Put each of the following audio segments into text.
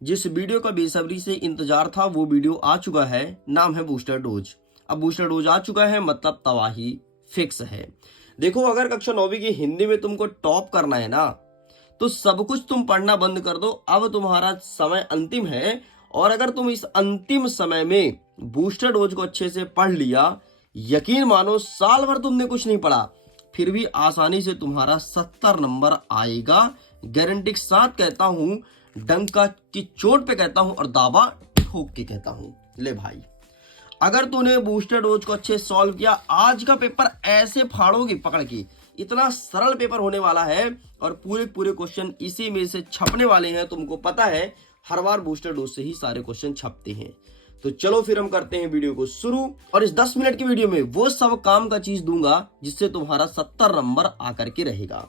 जिस वीडियो का बेसब्री से इंतजार था वो वीडियो आ चुका है। नाम है बूस्टर डोज। अब बूस्टर डोज आ चुका है मतलब तबाही फिक्स है। देखो, अगर कक्षा 9वीं की हिंदी में तुमको टॉप करना है ना, तो सब कुछ तुम पढ़ना बंद कर दो। अब तुम्हारा समय अंतिम है। और अगर तुम इस अंतिम समय में बूस्टर डोज को अच्छे से पढ़ लिया, यकीन मानो साल भर तुमने कुछ नहीं पढ़ा, फिर भी आसानी से तुम्हारा 70 नंबर आएगा। गारंटी के साथ कहता हूं, डंका की चोट पे कहता हूं और दावा ठोक के कहता हूं। ले भाई, अगर तूने बूस्टर डोज को अच्छे सॉल्व किया, आज का पेपर ऐसे फाड़ोगी पकड़ के। इतना सरल पेपर होने वाला है और पूरे पूरे क्वेश्चन इसी में से छपने वाले हैं। तुमको पता है, हर बार बूस्टर डोज से ही सारे क्वेश्चन छपते हैं। तो चलो फिर हम करते हैं वीडियो को शुरू। और इस 10 मिनट की वीडियो में वो सब काम का चीज दूंगा जिससे तुम्हारा 70 नंबर आकर के रहेगा।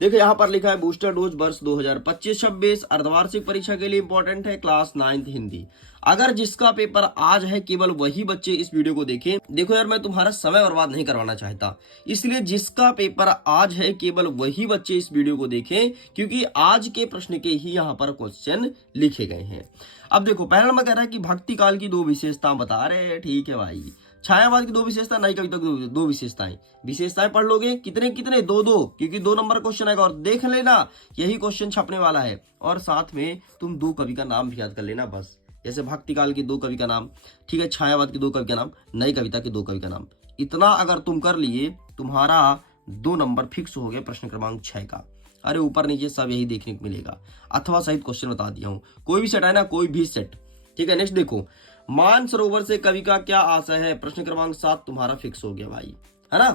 देखो, यहाँ पर लिखा है बूस्टर डोज वर्ष 2025-26 अर्धवार्षिक परीक्षा के लिए इंपॉर्टेंट है, क्लास 9th हिंदी। अगर जिसका पेपर आज है केवल वही बच्चे इस वीडियो को देखें। देखो यार, मैं तुम्हारा समय बर्बाद नहीं करवाना चाहता, इसलिए जिसका पेपर आज है केवल वही बच्चे इस वीडियो को देखें, क्योंकि आज के प्रश्न के ही यहाँ पर क्वेश्चन लिखे गए हैं। अब देखो, पहला नंबर कह रहा है कि भक्ति काल की 2 विशेषताएं बता रहे। ठीक है भाई, छायावाद की 2 विशेषता, नई कविता की 2 विशेषताएं। विशेषताएं पढ़ लोगे कितने कितने, 2 क्योंकि 2 नंबर क्वेश्चन आएगा। और देख लेना, यही क्वेश्चन छपने वाला है। और साथ में तुम 2 कवि का नाम भी याद कर लेना बस। जैसे भक्ति काल की 2 कवि का नाम, ठीक है, छायावाद की 2 कवि का नाम, नई कविता की 2 कवि का नाम। इतना अगर तुम कर लिए, तुम्हारा 2 नंबर फिक्स हो गया प्रश्न क्रमांक 6 का। अरे ऊपर नीचे सब यही देखने को मिलेगा। अथवा सहित क्वेश्चन बता दिया हूं, कोई भी सेट है ना, कोई भी सेट। ठीक है, नेक्स्ट देखो, मान सरोवर से कवि का क्या आशय है। प्रश्न क्रमांक 7 तुम्हारा फिक्स हो गया भाई, है ना।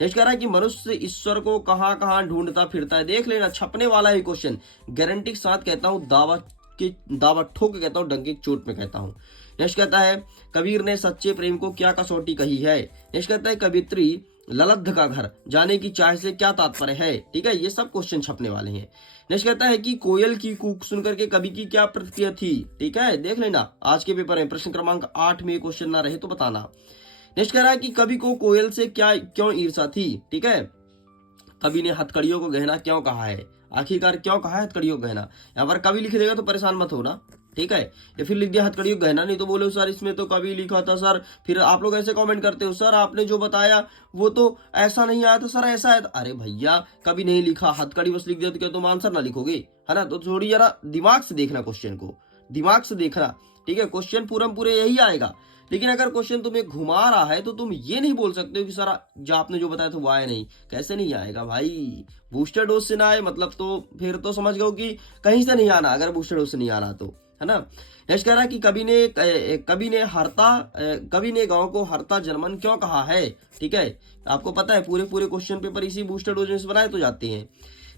नेक्स्ट कह रहा है कि मनुष्य ईश्वर को कहां कहां ढूंढता फिरता है। देख लेना, छपने वाला है क्वेश्चन। गारंटी के साथ कहता हूं, दावा ठोक के कहता हूं, डंके की चोट में कहता हूं। नेक्स्ट कहता है, कबीर ने सच्चे प्रेम को क्या कसौटी कही है। नेक्स्ट कहता है, कवित्री ललब्ध का घर जाने की चाह से क्या तात्पर्य है। ठीक है, ये सब क्वेश्चन छपने वाले हैं। नेक्स्ट कहता है कि कोयल की कूक सुनकर के कवि की क्या प्रतिक्रिया थी। ठीक है, देख लेना, आज के पेपर में प्रश्न क्रमांक 8 में क्वेश्चन ना रहे तो बताना। नेक्स्ट कह रहा है कि कवि को कोयल से क्यों ईर्षा थी। ठीक है, कवि ने हथकड़ियों को गहना क्यों कहा है, आखिरकार क्यों कहा है हथकड़ियों को गहना। यहाँ पर कवि लिख देगा तो परेशान मत होना, ठीक है। या फिर लिख दिया हथकड़ियों को गहना, नहीं तो बोले सर इसमें तो कवि लिखा था सर। फिर आप लोग ऐसे कमेंट करते हो, सर आपने जो बताया वो तो ऐसा नहीं आया था सर, ऐसा है। अरे भैया, कभी नहीं लिखा, हथकड़ी बस लिख दिया तो क्या तुम आंसर ना लिखोगे, है ना। तो थोड़ी जरा दिमाग से देखना क्वेश्चन को, दिमाग से देखना। ठीक है, क्वेश्चन पूरे यही आएगा। लेकिन अगर क्वेश्चन तुम्हें घुमा रहा है तो तुम ये नहीं बोल सकते हो कि सर जो आपने जो बताया था वो आया नहीं। कैसे नहीं आएगा भाई, बूस्टर डोज से ना आए मतलब तो फिर तो समझ गए कि कहीं से नहीं आना, अगर बूस्टर डोज से नहीं आना तो, है ना। नेक्स्ट कह रहा है कि कवि ने गांव को हरता जनमन क्यों कहा है। ठीक है, आपको पता है पूरे क्वेश्चन पेपर इसी बूस्टर डोज से बनाए तो जाते हैं।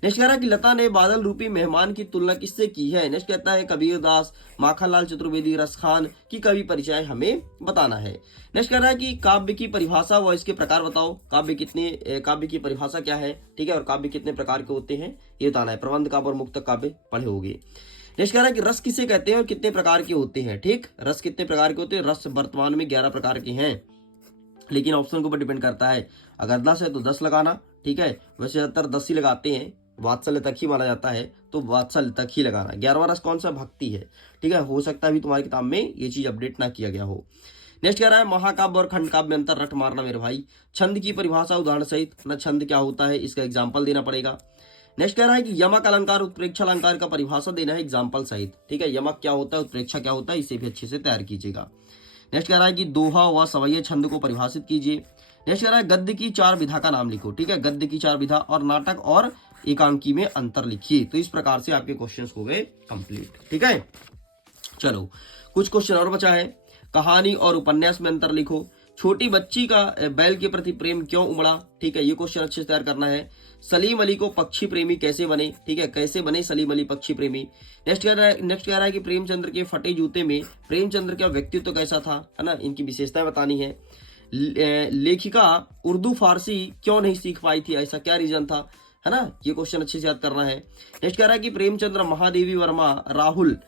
नेक्स्ट कह रहा है कि लता ने बादल रूपी मेहमान की तुलना किससे की है। नेक्स्ट कहता है कबीर दास, माखनलाल चतुर्वेदी, रसखान की कवि परिचय हमें बताना है। नेक्स्ट कह रहा है कि काव्य की परिभाषा व इसके प्रकार बताओ। काव्य की परिभाषा क्या है, ठीक है, और काव्य कितने प्रकार के होते हैं ये बताना है। प्रबंध काव्य और मुक्तक काव्य पढ़े होंगे। नेक्स्ट कह रहा है कि रस किसे कहते हैं और कितने प्रकार के होते हैं। ठीक, रस कितने प्रकार के होते हैं। रस वर्तमान में 11 प्रकार के हैं, लेकिन ऑप्शन के ऊपर डिपेंड करता है। अगर 10 है तो 10 लगाना। ठीक है, वैसे ज्यादातर 10 ही लगाते हैं, वात्सल्य तक ही माना जाता है तो वात्सल्य तक ही लगाना। 11वां रस कौन सा, भक्ति है। ठीक है, हो सकता है अभी तुम्हारी किताब में ये चीज अपडेट ना किया गया हो। नेक्स्ट कह रहा है महाकाव्य और खंड काव्य में अंतर रट मारना मेरे भाई। छंद की परिभाषा उदाहरण सहित ना, छंद क्या होता है इसका एग्जाम्पल देना पड़ेगा। नेक्स्ट कह रहा है कि यमक अलंकार उत्प्रेक्षा अलंकार का परिभाषा देना है एग्जाम्पल सहित। ठीक है, यमक क्या होता है, उत्प्रेक्षा क्या होता है, इसे भी अच्छे से तैयार कीजिएगा। नेक्स्ट कह रहा है कि दोहा व सवैया छंद को परिभाषित कीजिए। नेक्स्ट कह रहा है गद्य की 4 विधा का नाम लिखो। ठीक है, गद्य की 4 विधा और नाटक और एकांकी में अंतर लिखिए। तो इस प्रकार से आपके क्वेश्चंस हो गए कंप्लीट। ठीक है, चलो कुछ क्वेश्चन और बचा है। कहानी और उपन्यास में अंतर लिखो। छोटी बच्ची का बैल के प्रति प्रेम क्यों उमड़ा। ठीक है, ये क्वेश्चन अच्छे से तैयार करना है। सलीम अली को पक्षी प्रेमी कैसे बने। ठीक है, कैसे बने सलीम अली पक्षी प्रेमी। नेक्स्ट कह रहा है कि प्रेमचंद्र के फटे जूते में प्रेमचंद्र का व्यक्तित्व कैसा था, है ना, इनकी विशेषताएं बतानी है। लेखिका उर्दू फारसी क्यों नहीं सीख पाई थी, ऐसा क्या रीजन था, है ना, ये क्वेश्चन अच्छे से याद करना है। नेक्स्ट कह रहा है कि प्रेमचंद्र महादेवी वर्मा राहुल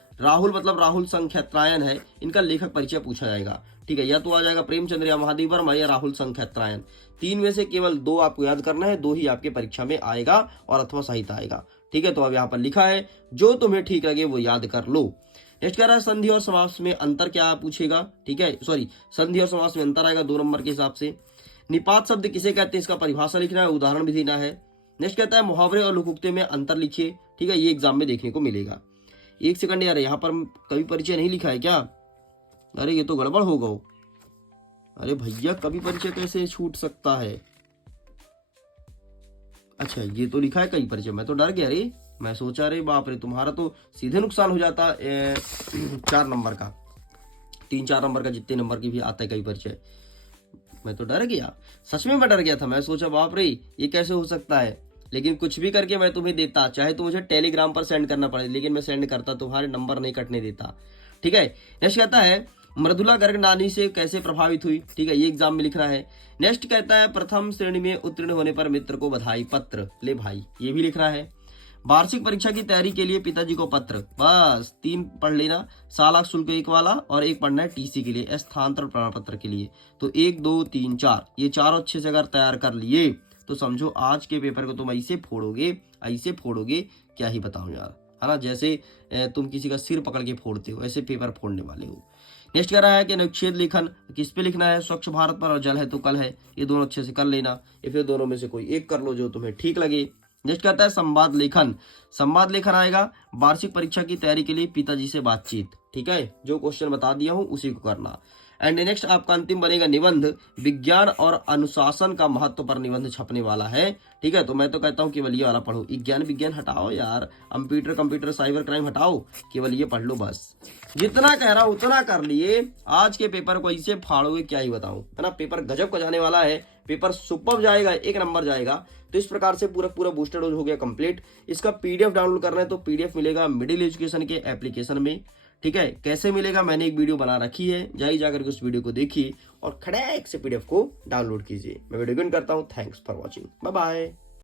मतलब राहुल संख्यात्रायन है, इनका लेखक परिचय पूछा जाएगा। ठीक है, या तो आ जाएगा प्रेमचंद्र या महादेवी वर्मा या राहुल संख्यात्रायन। 3 में से केवल 2 आपको याद करना है, 2 ही आपके परीक्षा में आएगा और अथवा साहित्य आएगा। ठीक है, तो अब यहाँ पर लिखा है जो तुम्हें ठीक लगे वो याद कर लो। नेक्स्ट कह रहा है संधि और समास में अंतर क्या पूछेगा, ठीक है, सॉरी संधि और समास में अंतर आएगा 2 नंबर के हिसाब से। निपात शब्द किसे कहते हैं, इसका परिभाषा लिखना है, उदाहरण भी देना है। नेक्स्ट कहता है मुहावरे और लोकोक्ति में अंतर लिखिए, ठीक है, ये एग्जाम में देखने को मिलेगा। 1 सेकंड यार, यहाँ पर कवि परिचय नहीं लिखा है क्या? अरे ये तो गड़बड़ हो गो। अरे भैया कवि परिचय कैसे छूट सकता है? अच्छा ये तो लिखा है कवि परिचय, मैं तो डर गया रे, मैं सोचा रे बाप रे तुम्हारा तो सीधे नुकसान हो जाता 4 नंबर का, 3-4 नंबर का जितने नंबर की भी आता है कवि परिचय। मैं तो डर गया, सच में मैं डर गया था, मैं सोचा बाप रे ये कैसे हो सकता है। लेकिन कुछ भी करके मैं तुम्हें देता, चाहे तो मुझे टेलीग्राम पर सेंड करना पड़े, लेकिन मैं सेंड करता, तुम्हारे नंबर नहीं कटने देता, ठीक है। नेक्स्ट कहता है मृदुला गर्ग नानी से कैसे प्रभावित हुई, ठीक है, ये एग्जाम में लिखना है। नेक्स्ट कहता है प्रथम श्रेणी में उत्तीर्ण होने पर मित्र को बधाई पत्र, ले भाई ये भी लिखना है। वार्षिक परीक्षा की तैयारी के लिए पिताजी को पत्र, बस 3 पढ़ लेना, सालाना शुल्क 1 वाला, और 1 पढ़ना है टीसी के लिए, स्थानांतरण प्रमाण पत्र के लिए। तो 1 2 3 4 ये चारों अच्छे से अगर तैयार कर लिए तो समझो आज के पेपर को तुम ऐसे फोड़ोगे क्या ही बताऊं यार, है ना, जैसे तुम किसी का सिर पकड़ के फोड़ते हो ऐसे पेपर फोड़ने वाले हो। नेक्स्ट कह रहा है कि अनुच्छेद लेखन किस पे लिखना है, स्वच्छ भारत पर और जल है तो कल है, ये दोनों अच्छे से कर लेना, या फिर दोनों में से कोई एक कर लो जो तुम्हें ठीक लगे। नेक्स्ट कहता है संवाद लेखन आएगा वार्षिक परीक्षा की तैयारी के लिए पिताजी से बातचीत, ठीक है, जो क्वेश्चन बता दिया हूं उसी को करना। एंड नेक्स्ट आपका अंतिम बनेगा निबंध, विज्ञान और अनुशासन का महत्व पर निबंध छपने वाला है, ठीक है। तो मैं तो कहता हूँ केवल ये वाला पढ़ो, विज्ञान हटाओ यार, कंप्यूटर साइबर क्राइम हटाओ, केवल ये पढ़ लो बस। जितना कह रहा हूं उतना कर लिए, आज के पेपर को ऐसे फाड़ोगे क्या ही बताऊं, है ना, पेपर गजब का जाने वाला है, पेपर सुपर जाएगा, 1 नंबर जाएगा। तो इस प्रकार से पूरा बूस्टर डोज हो गया कंप्लीट। इसका पीडीएफ डाउनलोड करना है तो पीडीएफ मिलेगा मिडिल एजुकेशन के एप्लीकेशन में, ठीक है। कैसे मिलेगा, मैंने एक वीडियो बना रखी है, जाकर के उस वीडियो को देखिए और खड़ेक से पीडीएफ को डाउनलोड कीजिए। मैं वीडियो करता हूँ, thanks for watching, bye bye.